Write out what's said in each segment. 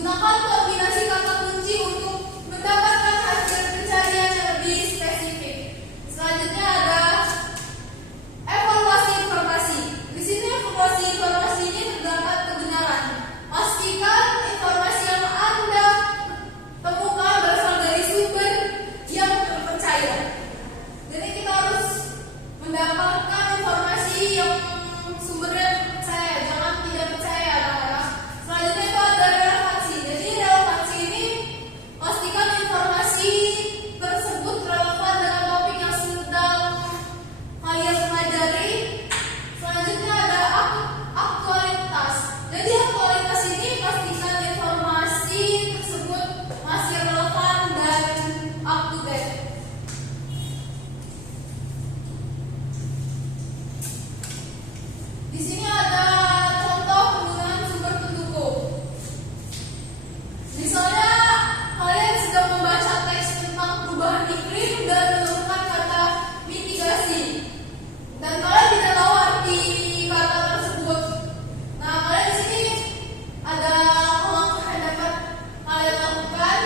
Gunakan kombinasi kata kunci untuk mendapatkan hasil pencarian yang lebih spesifik. Selanjutnya ada evaluasi informasi. Di sini evaluasi informasi ini terdapat kebenaran. Pastikan informasi yang Anda temukan berasal dari sumber yang terpercaya. Jadi kita harus mendapatkan informasi yang sumbernya terpercaya, jangan tidak percaya anak-anak. Selanjutnya itu ada relevansi. Jadi relevansi ini pastikan informasi tersebut relevan dengan topik yang sedang kalian pelajari. Selanjutnya ada aktualitas. Jadi aktualitas ini pastikan informasi tersebut masih relevan dan up to date. Di sini ada contoh penggunaan sumber pendukung. Misalnya kalian sedang membaca teks tentang perubahan iklim dan menemukan kata mitigasi, dan kalian tidak tahu arti kata tersebut. Nah, kalian di sini ada langkah yang dapat kalian lakukan.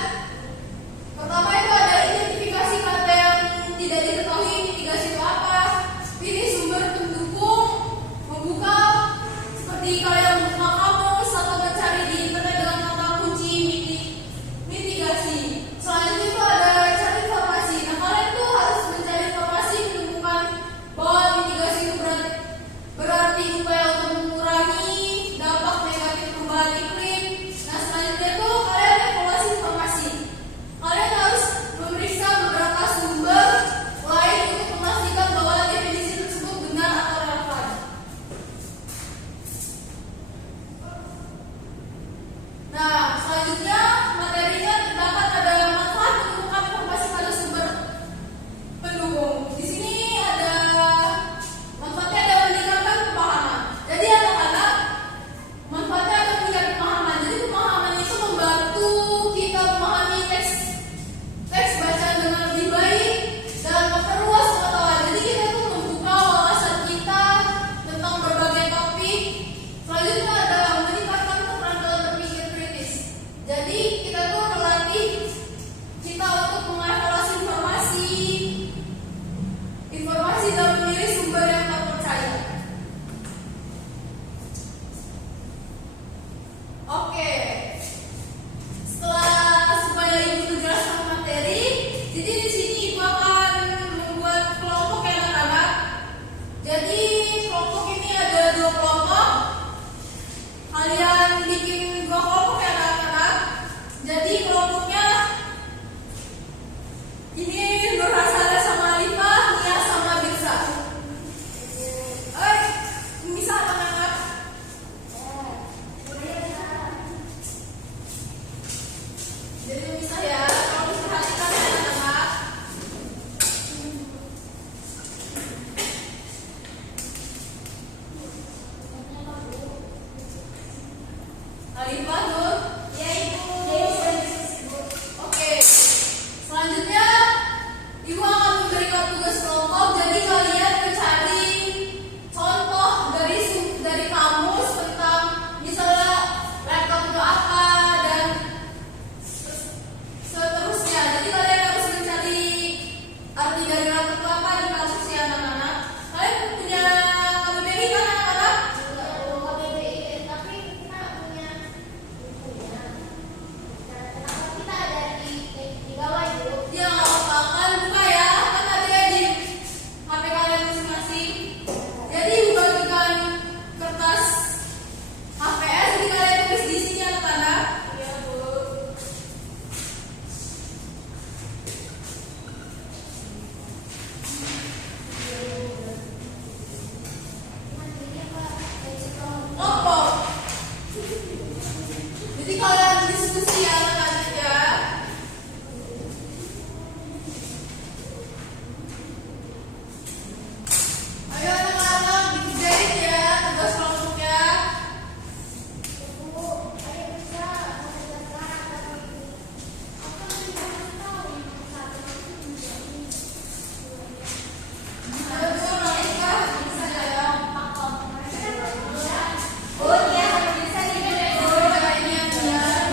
Pertama itu ada identifikasi kata yang tidak diketahui mitigasi itu apa. Pilih sumber pendukung, membuka seperti kalian membuka kamus atau mencari di internet dengan kata kunci mitigasi. Selanjutnya itu ada cari informasi. Nah, kalian tuh harus mencari informasi menemukan bahwa mitigasi itu berarti upaya untuk mengurangi dampak negatif perubahan iklim. Nah, selanjutnya itu kalian evaluasi informasi. Kalian harus memeriksa beberapa sumber lain untuk memastikan bahwa definisi tersebut benar atau relevan. Nah, selanjutnya materinya terdapat ada manfaat menemukan informasi pada sumber pendukung. Di sini ada manfaatnya ada meningkatkan pemahaman. Jadi anak-anak, manfaatnya ada meningkatkan pemahaman. Jadi pemahaman itu membantu kita memahami teks bacaan dengan lebih baik dan memperluas pengetahuan. Jadi kita tuh membuka wawasan kita tentang berbagai topik. Selanjutnya ada meningkatkan keterampilan berpikir kritis. Jadi kita tuh melatih kita untuk mengevaluasi informasi dan memilih sumber yang terpercaya. Oke. Setelah semuanya Ibu menjelaskan materi, jadi di sini Ibu akan membuat kelompok ya anak-anak. Jadi kelompok ini ada 2 kelompok. Kalian bikin 2 kelompok ya anak-anak. Jadi kelompoknya ini Nur Hasana sama Alifah, Nia sama Birsa. Bisa anak-anak? Jadi bisa ya, kalau diperhatikan ya anak-anak. Alifah, Nur? Ya, Ibu. Oke. Selanjutnya Ibu akan memberikan tugas kelompok. Jadi kalian mencari contoh dari kamus tentang misalnya laptop itu apa dan seterusnya. Jadi kalian harus mencari arti dari laptop itu apa di kamus ya anak-anak. Kalian punya KBBI kan anak-anak? KBBI, tapi kita punya bukunya. Kenapa kita ada di bawah itu? Ya nggak apa-apa, kalian buka ya. Kan ada di HP kalian masing-masing. Jadi Ibu bagikan kertas HVS, jadi kalian tulis di sini anak-anak. Iya, Bu. Kelompok. Jadi kalian diskusi ya anak-anak ya. Ayo anak-anak dikerjain ya tugas kelompoknya. Bu, ayo bisa mengerjakan tapi apa yang kita tahu yang satu itu menjadi Ayo Bu, Nalika bisa ya. Oh iya, bisa nih. Bu, caranya ya.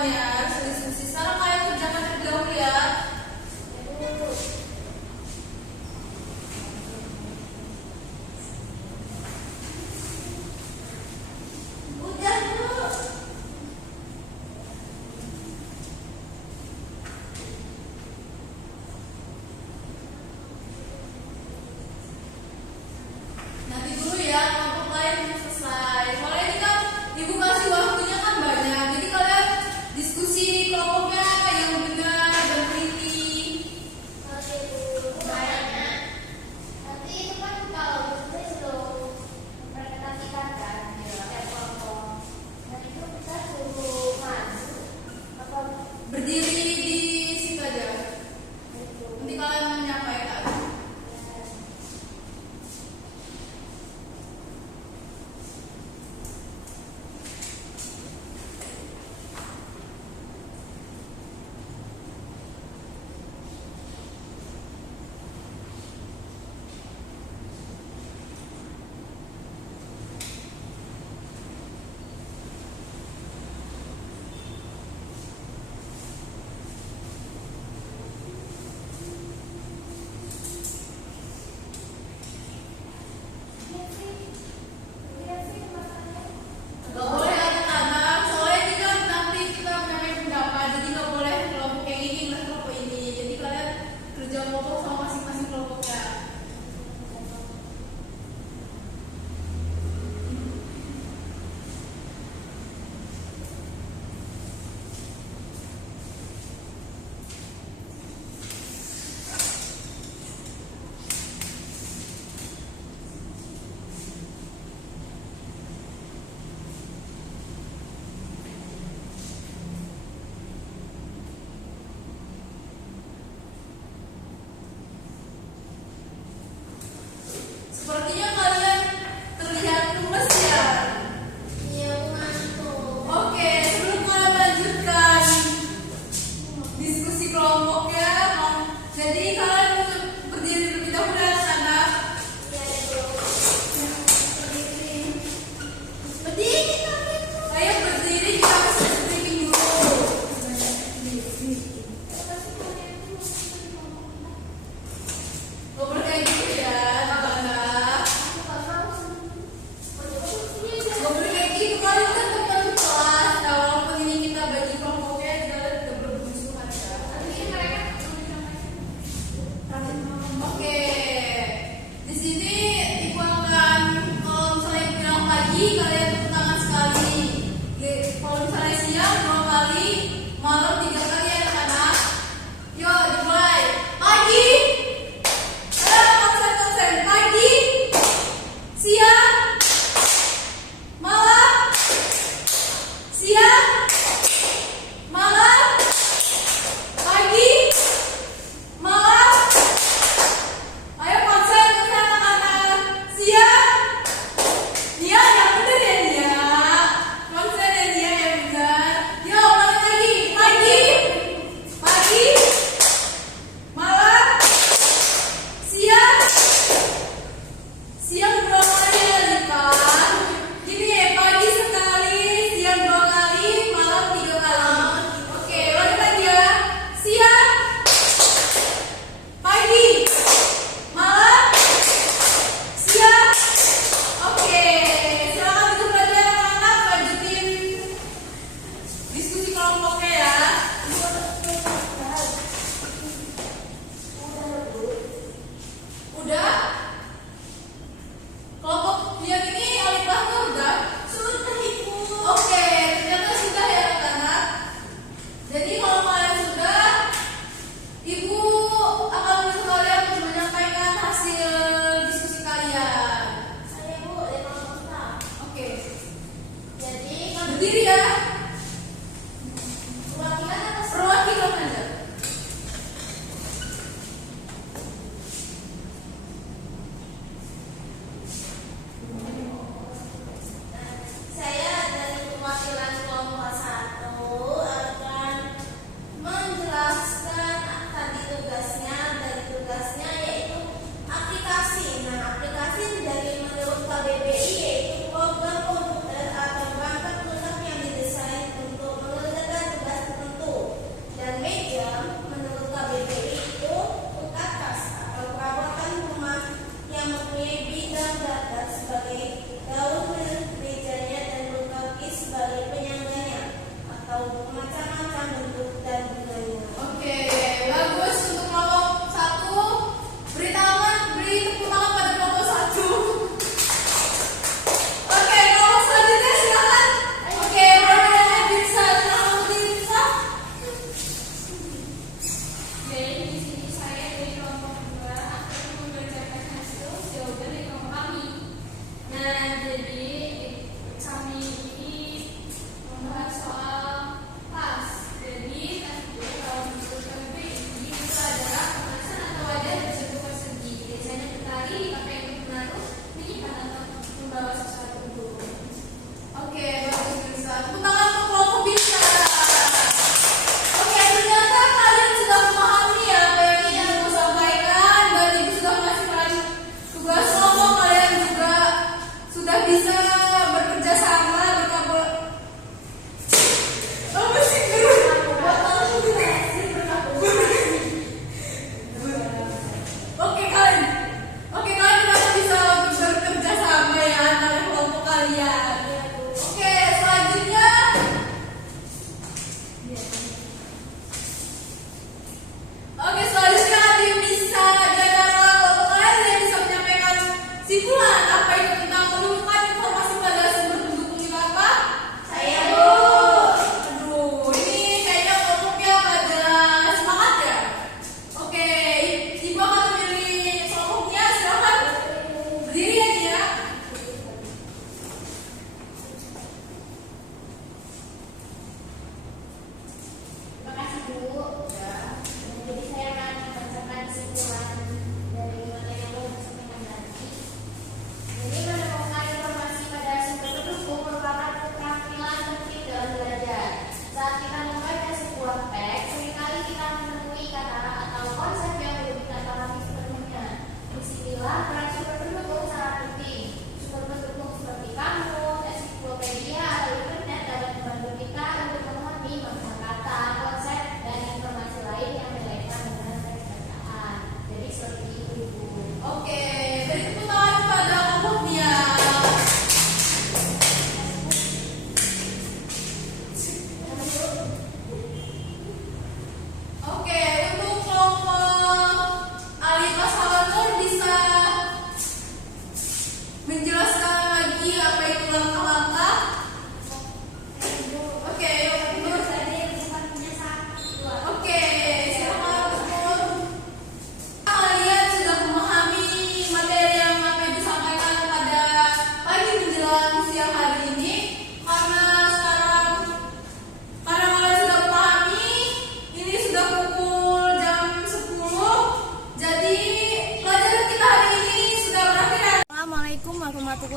jawabannya, harus diskusi. Sekarang kalian kerjakan terlebih dahulu ya. Udah, Bu. Nanti dulu ya, kelompok lain belum selesai. Soalnya ini kan ibu kasih waktunya kan banyak, jadi kalian diskusi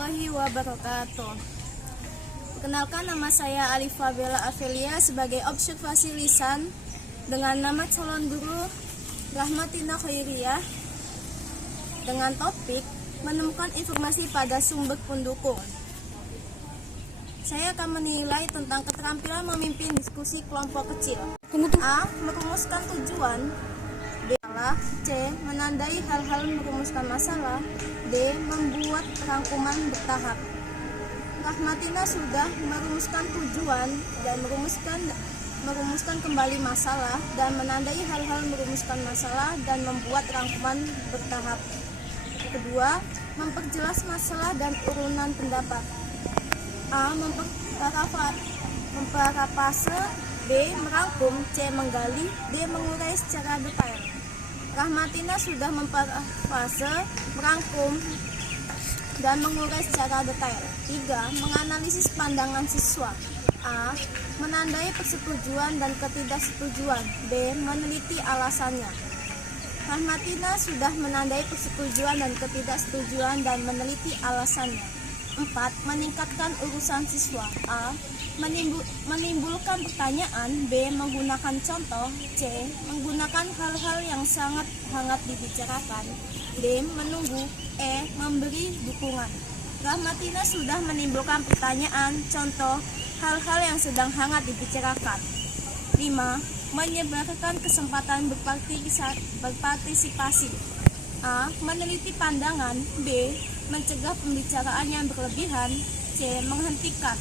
warahmatullahi wabarakatuh. Perkenalkan, nama saya Alifa Bella Avelia sebagai observasi lisan dengan nama calon guru Rahmatina Khairiyah dengan topik menemukan informasi pada sumber pendukung. Saya akan menilai tentang keterampilan memimpin diskusi kelompok kecil. A. Merumuskan tujuan. B. C. Menandai hal-hal merumuskan masalah. D. Membuat rangkuman bertahap. Rahmatina sudah merumuskan tujuan dan merumuskan kembali masalah dan menandai hal-hal merumuskan masalah dan membuat rangkuman bertahap. Kedua, memperjelas masalah dan urunan pendapat. A. Memparafase. B. Merangkum. C. Menggali. D. Mengurai secara detail. Rahmatina sudah memparafase, merangkum, dan mengurai secara detail. 3. Menganalisis pandangan siswa. A. Menandai persetujuan dan ketidaksetujuan. B. Meneliti alasannya. Rahmatina sudah menandai persetujuan dan ketidaksetujuan dan meneliti alasannya. 4. Meningkatkan urusan siswa. A. Menimbulkan pertanyaan. B. Menggunakan contoh. C. Menggunakan hal-hal yang sangat hangat dibicarakan. D. Menunggu. E. Memberi dukungan. Rahmatina sudah menimbulkan pertanyaan, contoh, hal-hal yang sedang hangat dibicarakan. 5. Menyebarkan kesempatan berpartisipasi. A. Meneliti pandangan. B. Mencegah pembicaraan yang berlebihan. C. Menghentikan.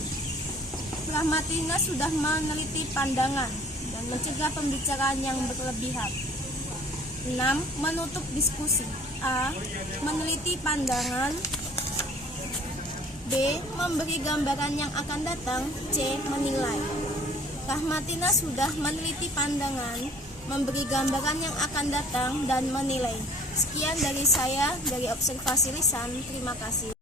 Rahmatina sudah meneliti pandangan dan mencegah pembicaraan yang berlebihan. 6. Menutup diskusi. A. Meneliti pandangan. B. Memberi gambaran yang akan datang. C. Menilai. Rahmatina sudah meneliti pandangan, memberi gambaran yang akan datang, dan menilai. Sekian dari saya, dari observasi lisan. Terima kasih.